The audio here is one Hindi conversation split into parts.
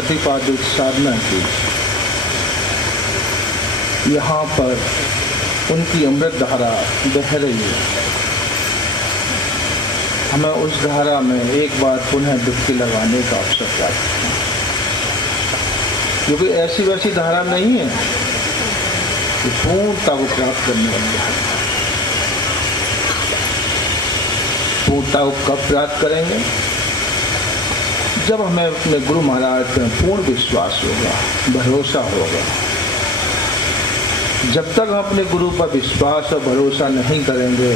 प्रतिपादित साधना की, यहाँ पर उनकी अमृत धारा बह रही है। हमें उस धारा में एक बार पुनः डुबकी लगाने का अवसर प्राप्त है, क्योंकि ऐसी वैसी धारा नहीं है कि पूर्णता को प्राप्त करने वाली धारा। पूर्णता को कब प्राप्त करेंगे? जब हमें अपने गुरु महाराज पर पूर्ण विश्वास होगा, भरोसा होगा। जब तक हम अपने गुरु पर विश्वास और भरोसा नहीं करेंगे,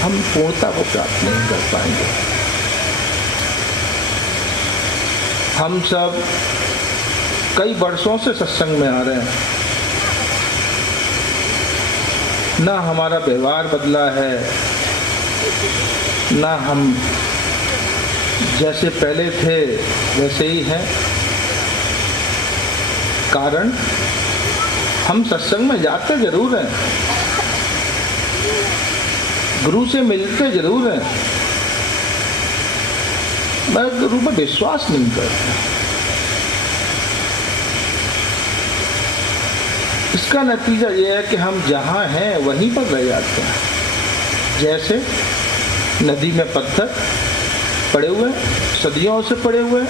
हम पूर्णता को प्राप्त नहीं कर पाएंगे। हम सब कई वर्षों से सत्संग में आ रहे हैं, ना हमारा व्यवहार बदला है, ना हम जैसे पहले थे वैसे ही हैं। कारण हम सत्संग में जाते जरूर हैं, गुरु से मिलते जरूर हैं, मगर गुरु पर विश्वास नहीं करते। इसका नतीजा यह है कि हम जहाँ हैं वहीं पर रह जाते हैं। जैसे नदी में पत्थर पड़े हुए, सदियों से पड़े हुए,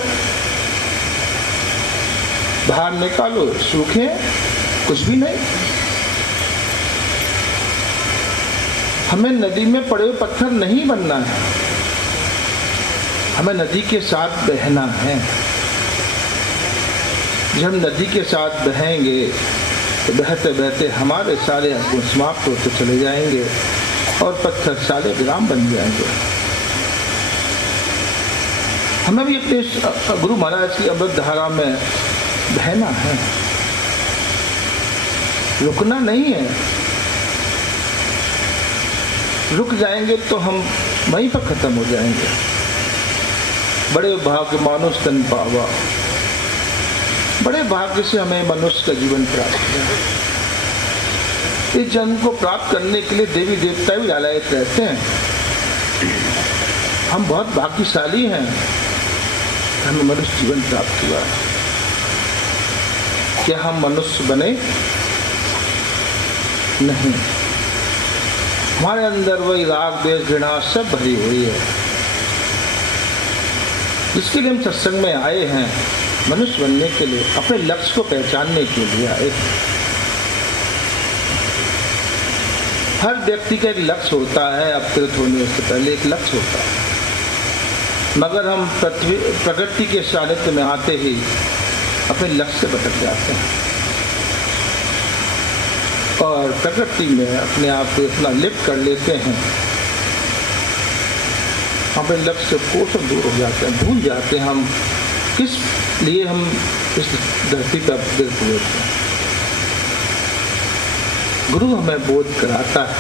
बाहर निकालो सूखे, कुछ भी नहीं। हमें नदी में पड़े हुए पत्थर नहीं बनना है, हमें नदी के साथ बहना है। जब हम नदी के साथ बहेंगे तो बहते बहते हमारे सारे गुण समाप्त होते चले जाएंगे और पत्थर सारे विराम बन जाएंगे। हमें भी अपने गुरु महाराज की अमृत धारा में बहना है, रुकना नहीं है। रुक जाएंगे तो हम वहीं पर खत्म हो जाएंगे। बड़े भाग्य मानुष तन पावा, बड़े भाग्य से हमें मनुष्य का जीवन प्राप्त हुआ। इस जन्म को प्राप्त करने के लिए देवी देवता भी लालायित रहते हैं। हम बहुत भाग्यशाली हैं, हमें मनुष्य जीवन प्राप्त हुआ। क्या हम मनुष्य बने? नहीं। हमारे अंदर वही राग द्वेष घृणा सब भरी हुई है, जिसके लिए हम सत्संग में आए हैं, मनुष्य बनने के लिए, अपने लक्ष्य को पहचानने के लिए आए। हर व्यक्ति का एक लक्ष्य होता है, अवतरित होने से पहले एक लक्ष्य होता है, मगर हम प्रकृति के सानिध्य में आते ही अपने लक्ष्य से भटक जाते हैं और प्रकृति में अपने आप को इतना लिप्त कर लेते हैं, अपने लक्ष्य से कोसों दूर हो जाते हैं, भूल जाते हैं हम किस लिए हम इस धरती पर अवतरित हुए थे। गुरु हमें बोध कराता है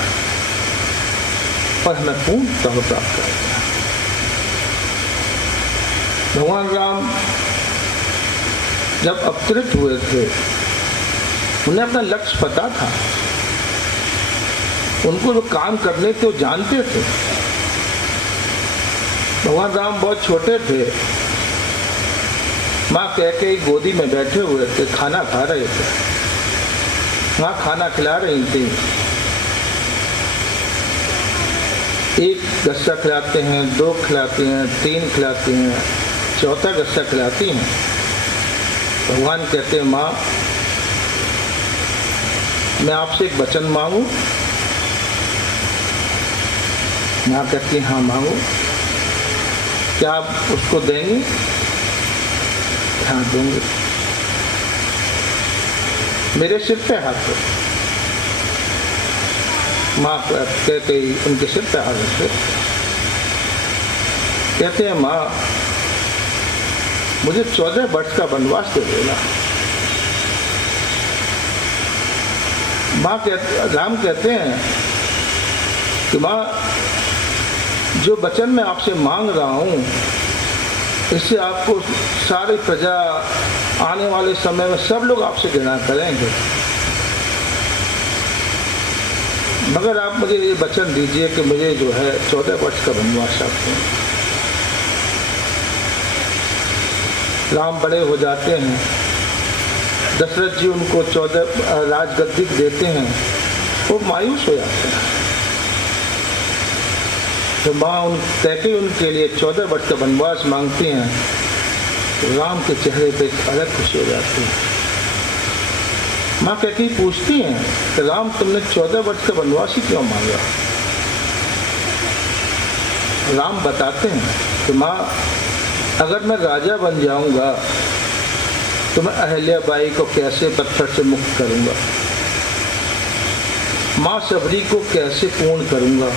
और हमें पूर्णता को प्राप्त कराता है। भगवान राम जब अवतरित हुए थे, उन्हें अपना लक्ष्य पता था, उनको जो काम करने थे वो जानते थे। भगवान राम बहुत छोटे थे, माँ कैकेयी गोदी में बैठे हुए थे, खाना खा रहे थे, माँ खाना खिला रही थी। एक गस्सा खिलाते हैं, दो खिलाते हैं, तीन खिलाते हैं, चौथा गस्सा खिलाती हैं। भगवान कहते हैं, माँ मैं आपसे एक वचन मांगू? माँ कहती है, हाँ मांगू। क्या आप उसको देंगे? हाँ दूंगी। मेरे सिर पे हाथ रख। माँ कहते ही उनके सिर पे हाथ रखे। कहते हैं, माँ मुझे 14 वर्ष का वनवास दे देना। राम कहते हैं कि माँ जो वचन मैं आपसे मांग रहा हूँ, इससे आपको सारी प्रजा आने वाले समय में सब लोग आपसे घृणा करेंगे, मगर आप मुझे ये वचन दीजिए कि मुझे जो है 14 वर्ष का वनवास आपको। राम बड़े हो जाते हैं, दशरथ जी उनको 14 राजगद्दी देते हैं, वो मायूस हो जाते हैं। तो माँ कैकेयी उनके लिए 14 वर्ष का वनवास मांगती हैं, तो राम के चेहरे पे एक अलग खुशी हो जाती है। माँ कैकेयी पूछती हैं कि राम तुमने 14 वर्ष का वनवास ही क्यों मांगा? राम बताते हैं कि माँ अगर मैं राजा बन जाऊंगा तो मैं अहल्याबाई को कैसे पत्थर से मुक्त करूंगा, माँ सबरी को कैसे पूर्ण करूंगा,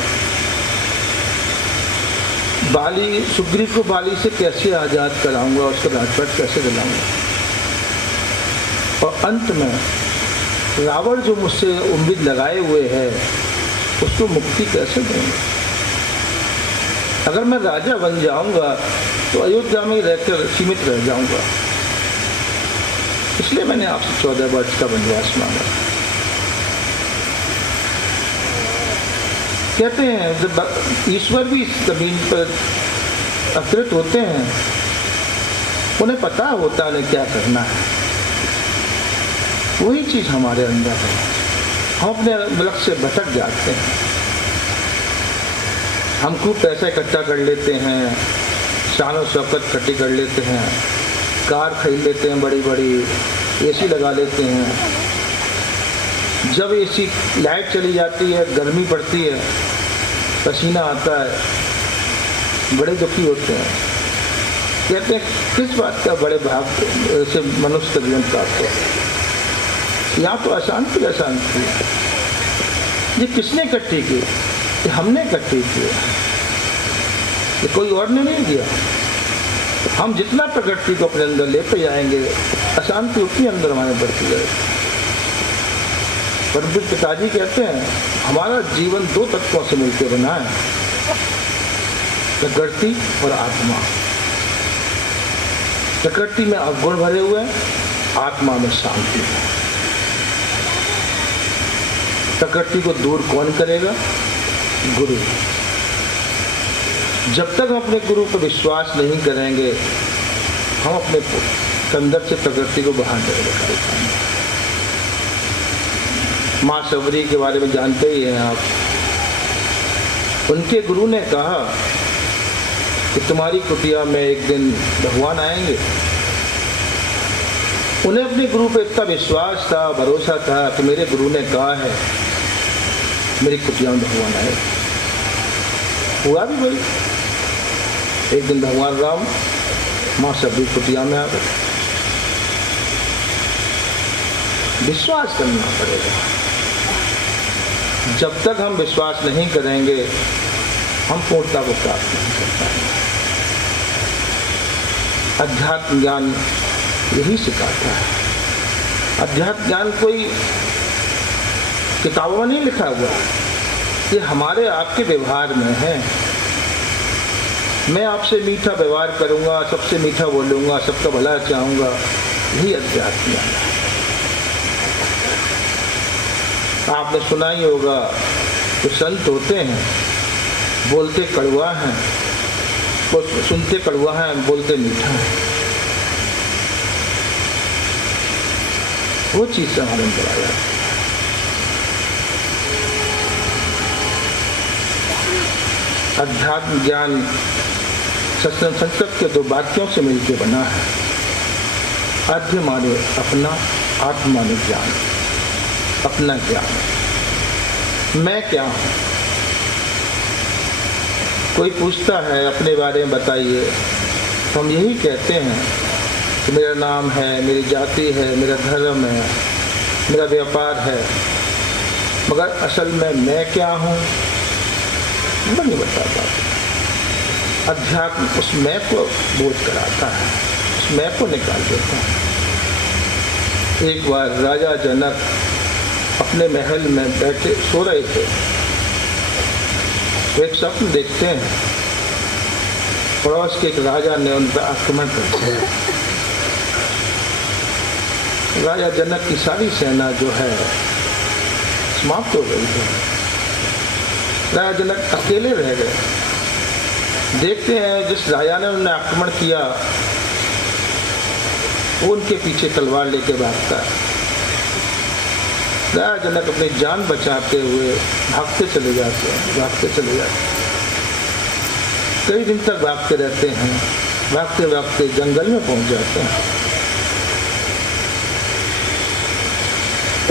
बाली सुग्रीव को बाली से कैसे आजाद कराऊंगा, उसका राजपाट कैसे दिलाऊंगा, और अंत में रावण जो मुझसे उम्मीद लगाए हुए है उसको मुक्ति कैसे दूंगा। अगर मैं राजा बन जाऊंगा तो अयोध्या में रहकर सीमित रह जाऊंगा, इसलिए मैंने आपसे 14 वर्ष का वनवास मांगा। कहते हैं जब ईश्वर भी इस जमीन पर अवतरित होते हैं, उन्हें पता होता है उन्हें क्या करना है। वही चीज हमारे अंदर है, हम अपने लक्ष्य से भटक जाते हैं। हम खूब पैसा इकट्ठा कर लेते हैं, शान और शौकत इकट्ठी कर लेते हैं, कार खरीद लेते हैं, बड़ी बड़ी एसी लगा लेते हैं। जब एसी लाइट चली जाती है, गर्मी पड़ती है, पसीना आता है, बड़े दुखी होते हैं। कहते हैं किस बात का बड़े भाग से मनुष्य का जीवन प्राप्त हो। यहाँ तो अशांति अशांति, ये किसने इकट्ठी की? ये हमने इकट्ठी की, ये कोई और ने नहीं दिया। हम जितना प्रकृति को अपने अंदर लेते जाएंगे, अशांति उतनी अंदर हमारे बढ़ती जाएगी। परम पिताजी कहते हैं हमारा जीवन 2 तत्वों से मिलकर बना है, प्रकृति और आत्मा। प्रकृति में अवगुण भरे हुए हैं, आत्मा में शांति है। प्रकृति को दूर कौन करेगा? गुरु। जब तक हम अपने गुरु पर विश्वास नहीं करेंगे, हम अपने अंदर से प्रकृति को बाहर नहीं निकाल। माँ सबरी के बारे में जानते ही हैं आप। उनके गुरु ने कहा कि तुम्हारी कुटिया में एक दिन भगवान आएंगे। उन्हें अपने गुरु पर इतना विश्वास था, भरोसा था कि मेरे गुरु ने कहा है मेरी कुटिया में भगवान आए। हुआ भी भाई, एक दिन भगवान राम माँ सबरी कुटिया में आ गए। विश्वास करना पड़ेगा। जब तक हम विश्वास नहीं करेंगे, हम पूर्णता को प्राप्त नहीं कर पाएंगे। अध्यात्म ज्ञान यही सिखाता है। अध्यात्म ज्ञान कोई किताबों में नहीं लिखा हुआ, ये हमारे आपके व्यवहार में है। मैं आपसे मीठा व्यवहार करूंगा, सबसे मीठा बोलूंगा, सबका भला चाहूंगा, यही अध्यात्म ज्ञान है। आपने सुना ही होगा जो संत होते हैं बोलते कड़वा हैं, वो सुनते कड़वा हैं, बोलते मीठा है। वो चीज से हमारे अंदर आया। अध्यात्म ज्ञान संस्कृत के 2 वाक्यों से मिलकर बना है। अध्य माने अपना, आत्म माने ज्ञान। अपना ज्ञान, मैं क्या हूं। कोई पूछता है अपने बारे में बताइए, तो हम यही कहते हैं कि मेरा नाम है, मेरी जाति है, मेरा धर्म है, मेरा व्यापार है, मगर असल में मैं क्या हूं मैं नहीं बता पाता। अध्यात्म उस मैं को बोध कराता है, उस मैं को निकाल देता है। एक बार राजा जनक अपने महल में बैठे सो रहे थे, तो एक स्वप्न देखते हैं, पड़ोस के एक राजा ने उन पर आक्रमण कर दिया। राजा जनक की सारी सेना जो है समाप्त हो गई है। राजा जनक अकेले रह गए। देखते हैं जिस राजा ने उन्हें आक्रमण किया वो उनके पीछे तलवार लेके भागता है। राजा जनक अपनी जान बचाते हुए भागते चले जाते हैं। कई दिन तक भागते रहते हैं। भागते भागते जंगल में पहुंच जाते हैं।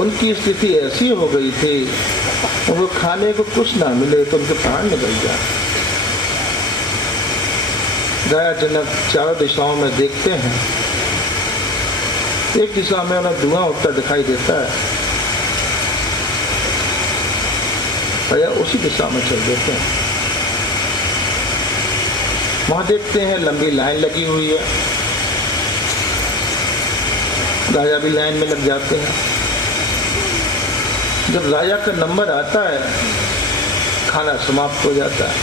उनकी स्थिति ऐसी हो गई थी, उनको खाने को कुछ ना मिले तो उनके प्राण निकल जाए। राजा जनक चारों दिशाओं में देखते हैं। एक दिशा में उन्हें धुआं उठता दिखाई देता है, राजा उसी दिशा में चल देते हैं। वहां देखते हैं लंबी लाइन लगी हुई है। राजा भी लाइन में लग जाते हैं। जब राजा का नंबर आता है, खाना समाप्त हो जाता है।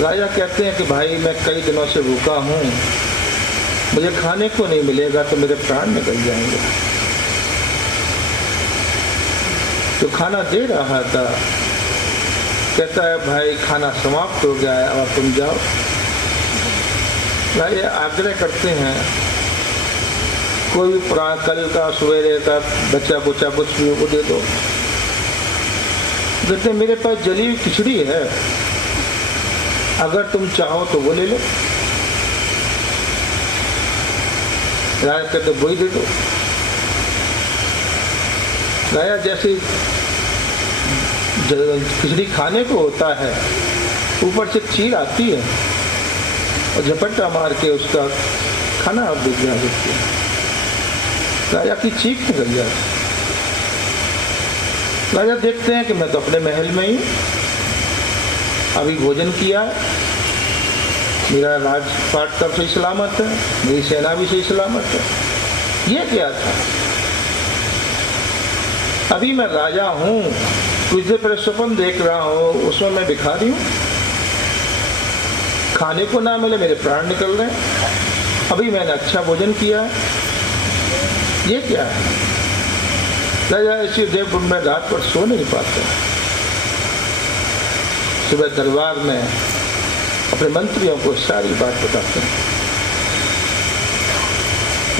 राजा कहते हैं कि भाई मैं कई दिनों से भूखा हूं, मुझे खाने को नहीं मिलेगा तो मेरे प्राण निकल जाएंगे। तो खाना दे रहा था कहता है भाई खाना समाप्त हो गया है, अब तुम जाओ। राजा आग्रह करते हैं कोई भी कल का सवेरे का बच्चा कुचा कुछ भी वो दे दो। कहते मेरे पास जली हुई खिचड़ी है, अगर तुम चाहो तो वो ले लो। राजा कहते वही दे दो। राजा जैसे खिचड़ी खाने को होता है, ऊपर से चीर आती है और झपट्टा मार के उसका खाना आप देख जा सकते हैं। राजा की चीख निकल जाती। राजा देखते हैं कि मैं तो अपने महल में ही अभी भोजन किया, मेरा राजपाट तब सही सलामत है, मेरी सेना भी सही सलामत है। ये क्या था? अभी मैं राजा हूं, कुछ देर पहले स्वप्न देख रहा हूं, उसमें मैं भिखारी हूं, खाने को ना मिले मेरे प्राण निकल रहे हैं। अभी मैंने अच्छा भोजन किया, ये क्या है? राजा इसी देव में रात पर सो नहीं पाते। सुबह दरबार में अपने मंत्रियों को सारी बात बताते हैं,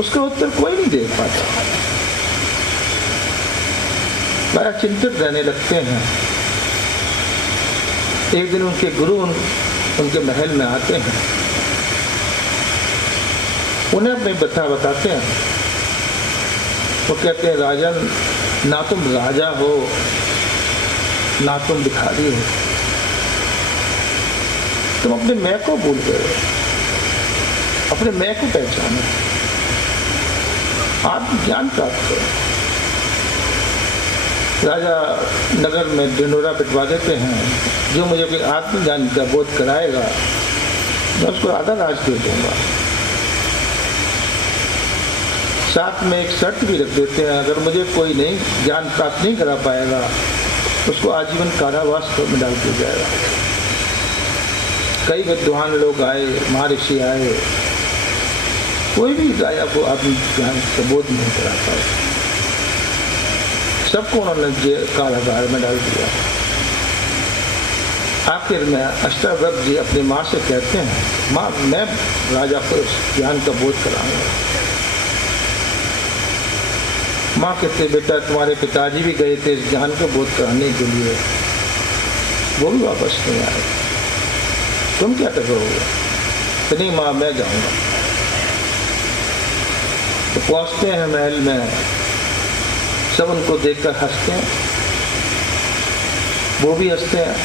उसका उत्तर कोई नहीं दे पाता। बड़ा चिंतित रहने लगते हैं। एक दिन उनके गुरु उनके महल में आते हैं, उन्हें अपनी बता बताते हैं। वो कहते हैं राजन, ना तुम राजा हो ना तुम भिखारी हो, तुम अपने मैं को भूल गए हो, अपने मैं को पहचानो, आत्मज्ञान प्राप्त करो। राजा नगर में ढिंढोरा पिटवा देते हैं, जो मुझे कोई आत्मज्ञान का बोध कराएगा मैं उसको आधा राज दे दूंगा। साथ में एक शर्त भी रख देते हैं, अगर मुझे कोई नहीं ज्ञान प्राप्त नहीं करा पाएगा उसको आजीवन कारावास में डाल दिया जाएगा। कई विद्वान लोग आए, महर्षि आए, कोई भी राजा को आत्मज्ञान का बोध नहीं करा पाए, सबको उन्होंने कारागार में डाल दिया। आखिर में अष्टावक्र जी अपनी माँ से कहते हैं, माँ मैं राजा को ज्ञान का बोध कराऊंगा। माँ कहते बेटा तुम्हारे पिताजी भी गए थे इस ज्ञान को बोध कराने के लिए, वो भी वापस नहीं आए, तुम क्या करोगे? तो नहीं माँ मैं जाऊंगा। तो पहुंचते हैं महल में, सब उनको देखकर हंसते हैं, वो भी हंसते हैं।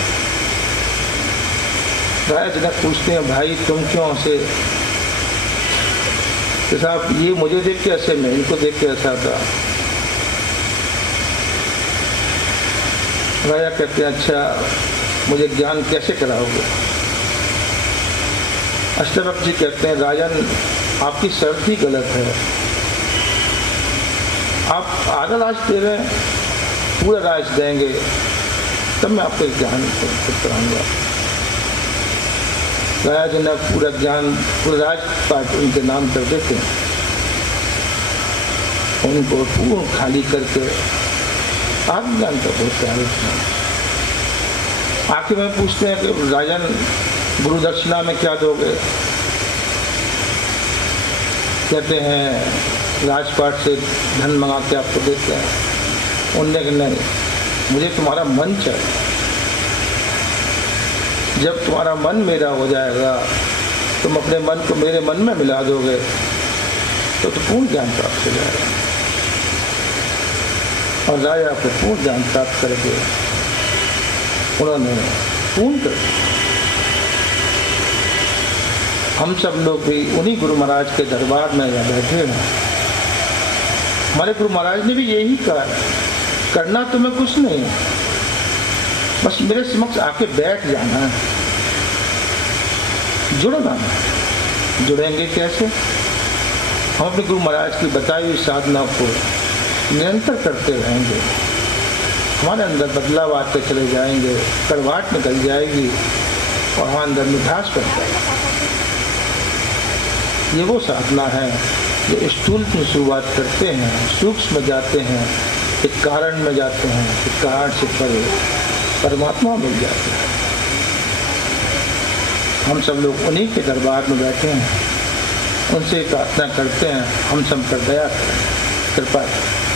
राजा जनक पूछते हैं भाई तुम क्यों हंसे? तो साहब ये मुझे देख के हंसे, मैं इनको देख के हंसा था। राजा कहते हैं अच्छा मुझे ज्ञान कैसे कराओगे? अष्टावक्र जी कहते हैं राजन आपकी शर्त ही गलत है, आप आधा राज दे रहे हैं, पूरा राज देंगे तब मैं आपको ज्ञान कराऊंगा। राजा जनक पूरा ज्ञान पूरा राजपाट उनके नाम कर देते हैं, उनको पूर्ण खाली करके आत्मज्ञान का बहुत है। आखिर में पूछते हैं कि राजन गुरु दक्षिणा में क्या दोगे? कहते हैं राजपाट से धन मंगा के आपको देते हैं। उनने कहा नहीं, मुझे तुम्हारा मन चाहिए। जब तुम्हारा मन मेरा हो जाएगा, तुम अपने मन को मेरे मन में मिला दोगे तो पूर्ण ज्ञान प्राप्त हो जाएगा। और राजा को पूर्ण ज्ञान प्राप्त करके उन्होंने पूर्ण कर दिया। हम सब लोग भी उन्हीं गुरु महाराज के दरबार में बैठे हैं। हमारे गुरु महाराज ने भी यही कहा, करना तुम्हें कुछ नहीं, बस मेरे समक्ष आके बैठ जाना है, जुड़ना है। जुड़ेंगे कैसे? हम अपने गुरु महाराज की बताई हुई साधना को निरंतर करते रहेंगे, हमारे अंदर बदलाव आते चले जाएंगे, कड़वाहट निकल जाएगी और हमारे अंदर मिठास बढ़ जाएगी। ये वो साधना है जो स्थूल की शुरुआत करते हैं, सूक्ष्म में जाते हैं, एक कारण में जाते हैं, एक कारण से परे परमात्मा मिल जाते हैं। हम सब लोग उन्हीं के दरबार में बैठे हैं, उनसे प्रार्थना करते हैं, हम सब पर दया करें, कृपा करें।